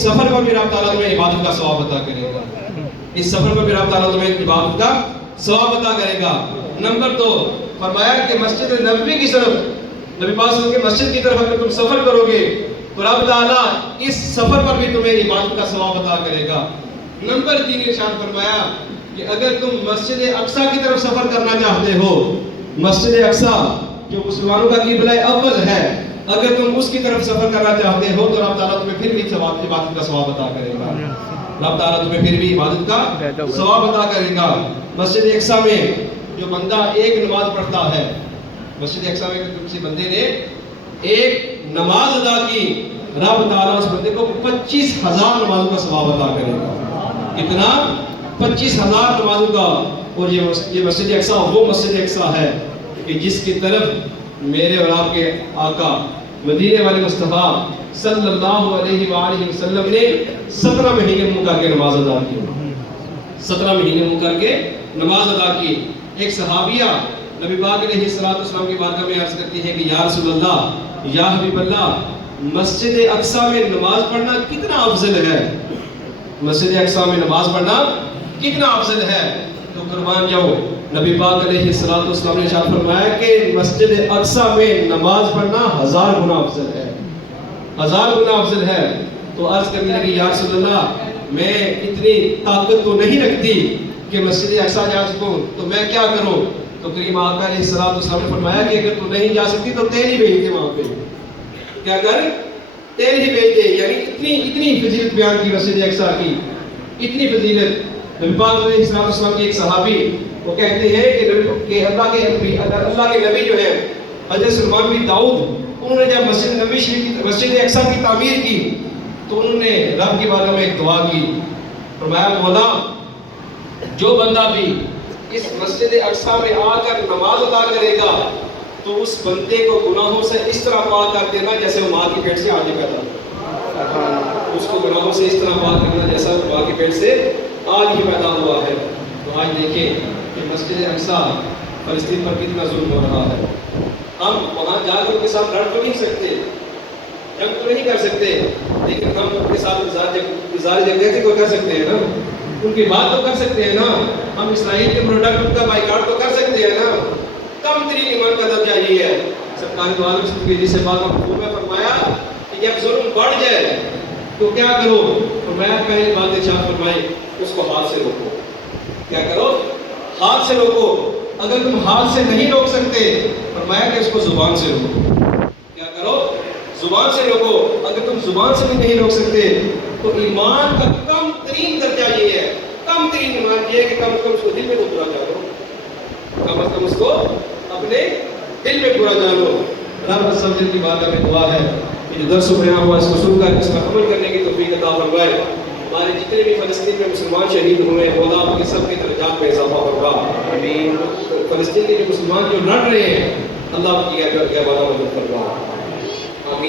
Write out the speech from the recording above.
اس سفر پر بھی رب تعالیٰ تمہیں عبادت کا ثواب عطا کرے گا، اس سفر پر بھی رب تعالیٰ تمہیں عبادت کا ثواب عطا کرے گا۔ نمبر 2 فرمایا کہ مسجد نبوی کی طرف، نبی پاک صلی اللہ علیہ وسلم کی مسجد کی طرف اگر تم سفر کرو گے تو رب تعالیٰ اس سفر پر بھی تمہیں عبادت کا ثواب عطا کرے گا۔ نمبر 3 ارشاد فرمایا کہ اگر تم مسجد اقصی کی طرف سفر کرنا چاہتے ہو، مسجد اقصی جو مسلمانوں کا قبلہ اول ہے، اگر تم اس کی طرف سفر کرنا چاہتے ہو تو رب تعالیٰ تمہیں پھر بھی عبادت کا ثواب عطا کرے گا، رب تعالیٰ تمہیں پھر بھی عبادت کا ثواب عطا کرے گا۔ مسجد اقصی میں جو بندہ ایک نماز پڑھتا ہے، مسجد اقصی میں کسی بندے نے ایک نماز ادا کی، رب تعالیٰ اس بندے کو 25,000 نمازوں کا ثواب عطا کرے گا۔ کتنا؟ 25,000 نمازوں کا۔ اور یہ مسجد اقصی وہ مسجد اقصی ہے کہ جس کی طرف میرے اور آپ کے آقا مدینے والے مصطفیٰ صلی اللہ علیہ وآلہ وسلم نے 17 مہینے منہ کر کے نماز ادا کی، 17 مہینے منہ کر کے نماز ادا کی۔ ایک صحابیہ نبی پاک علیہ السلام کی بارگاہ میں عرض کرتی ہے کہ یا رسول اللہ، یا حبیب اللہ، مسجد اقصی میں نماز پڑھنا کتنا افضل ہے، مسجد اقصی میں نماز پڑھنا کتنا افضل ہے؟ تو قربان جاؤ، نبی پاک علیہ السلام نے ارشاد فرمایا کہ مسجد اقصی میں نماز پڑھنا 1000 گنا افضل ہے، 1000 گنا افضل ہے۔ تو عرض کرنے لگی یا رسول اللہ، میں اتنی طاقت تو نہیں رکھتی کہ مسجد اقصی جا سکوں، تو میں کیا کروں؟ تو کریم آقا علیہ السلام نے فرمایا کہ اگر تو نہیں جا سکتی تو تیل ہی بھیج دے وہاں پہ، کیا کر؟ تیل ہی بھیج دے۔ یعنی اتنی فضیلت بیان کی مسجد اقصی کی، اتنی فضیلت۔ نبی پاک علیہ السلام کے ایک صحابی وہ کہتے ہیں کہ اللہ کے نبی جو ہے حضرت سلیمان بن داؤد، انہوں نے جب مسجد اقصی کی تعمیر کی تو انہوں نے رب کی بارگاہ میں ایک دعا کی، فرمایا مولا جو بندہ بھی اس مسجد اقصی میں آ کر نماز ادا کرے گا تو اس بندے کو گناہوں سے اس طرح پاک کر دینا جیسے وہ ماں کی پیٹ سے آج پیدا ہوا، اس کو گناہوں سے اس طرح پاک کرنا جیسا وہ ماں کی پیٹ سے آج ہی پیدا ہوا ہے۔ تو آج دیکھیں کہ مسجد اقصی فلسطین پر کتنا ظلم ہو رہا ہے، ہم وہاں جا کر ان کے ساتھ لڑ تو نہیں سکتے، جنگ تو نہیں کر سکتے، لیکن ہم ان کے ساتھ اظہار یکجہتی کو کر سکتے ہیں نا، ان کی بات تو کر سکتے ہیں نا، ہم اسرائیل کے پروڈکٹ کا بائیکاٹ تو کر سکتے ہیں نا۔ کم ترین ایمان کا درجہ یہ ہے۔ سرکار دو عالم کی جس سے بات میں فرمایا کہ جب ظلم بڑھ جائے تو کیا کرو؟ فرمایا پہلی بات ارشاد فرمائی اس کو ہاتھ سے روکو۔ کیا کرو؟ ہاتھ سے روکو۔ اگر تم ہاتھ سے نہیں روک سکتے فرمایا کہ اس کو زبان سے روکو۔ کیا کرو؟ زبان سے روکو۔ اگر تم زبان سے بھی نہیں روک سکتے تو ایمان کا کم ترین درجہ یہ ہے، کم ترین ایمان یہ ہے کہ کم از کم اس کو دل میں تو برا جانو، کم از کم اس کو اپنے دل میں برا جانو۔ رب عز و جل کی بارگاہ میں دعا ہے کہ جو درس و بیان ہوا اس کو سن کر اس پر عمل کرنے کی توفیق عطا فرمائے۔ ہمارے جتنے بھی فلسطین میں مسلمان شہید ہوئے ہیں مولا ان کے سب کے درجات میں اضافہ فرما۔ آمین۔ فلسطین کے جو مسلمان جو لڑ رہے ہیں اللہ کی عبادت مدد فرما۔